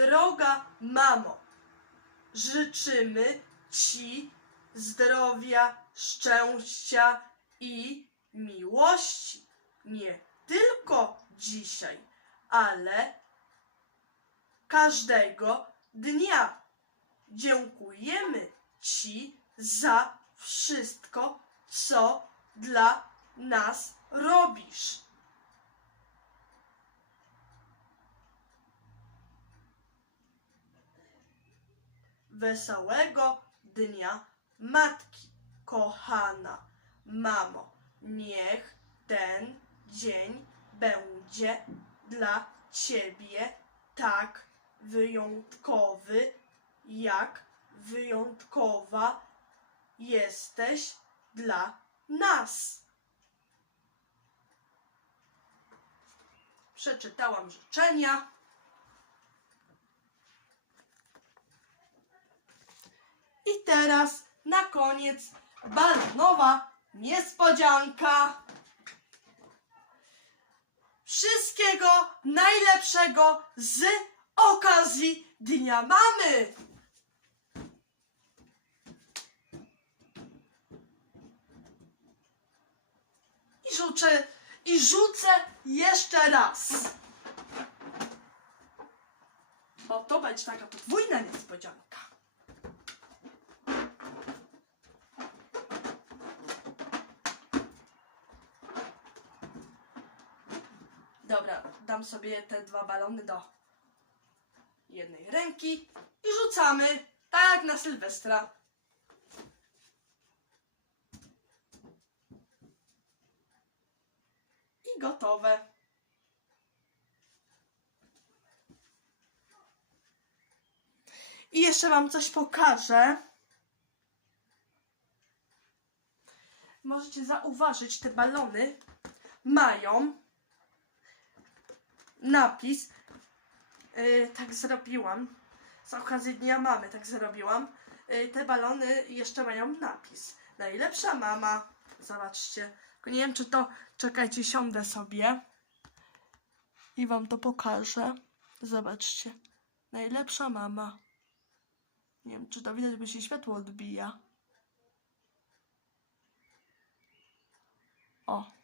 Droga mamo, życzymy Ci zdrowia, szczęścia i miłości. Nie tylko dzisiaj, ale każdego dnia. Dziękujemy Ci za wszystko, co dla nas robisz. Wesołego dnia matki, kochana mamo. Niech ten dzień będzie dla Ciebie tak wyjątkowy, jak wyjątkowa jesteś dla nas. Przeczytałam życzenia. Teraz na koniec balonowa niespodzianka. Wszystkiego najlepszego z okazji Dnia Mamy. I rzucę, i rzucę jeszcze raz. Bo to będzie taka podwójna niespodzianka. Dobra, dam sobie te dwa balony do jednej ręki i rzucamy, tak jak na Sylwestra. I gotowe. I jeszcze wam coś pokażę. Możecie zauważyć, te balony mają napis. Yy, tak zrobiłam. Z okazji Dnia Mamy tak zrobiłam. Yy, te balony jeszcze mają napis. Najlepsza mama. Zobaczcie. Nie wiem, czy to... Czekajcie, siądę sobie. I wam to pokażę. Zobaczcie. Najlepsza mama. Nie wiem, czy to widać, bo się światło odbija. O.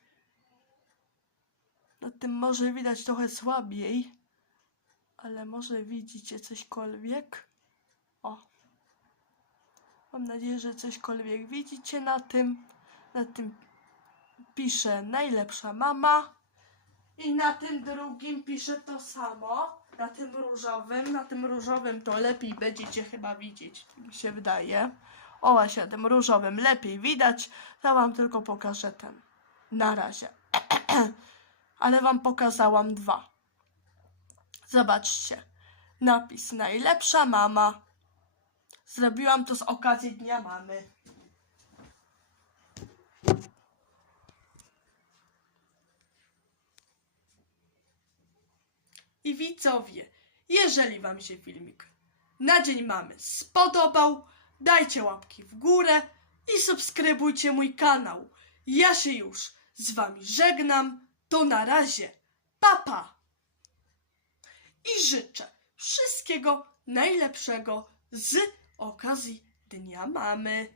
Na tym może widać trochę słabiej, ale może widzicie cośkolwiek. O. Mam nadzieję, że cośkolwiek widzicie na tym. Na tym pisze najlepsza mama. I na tym drugim pisze to samo. Na tym różowym, na tym różowym to lepiej będziecie chyba widzieć, tak mi się wydaje. O właśnie, na tym różowym lepiej widać. To wam tylko pokażę ten. Na razie. Ale wam pokazałam dwa. Zobaczcie. Napis najlepsza mama. Zrobiłam to z okazji Dnia Mamy. I widzowie, jeżeli Wam się filmik na Dzień Mamy spodobał, dajcie łapki w górę i subskrybujcie mój kanał. Ja się już z Wami żegnam. To na razie. Papa! Pa. I życzę wszystkiego najlepszego z okazji Dnia Mamy.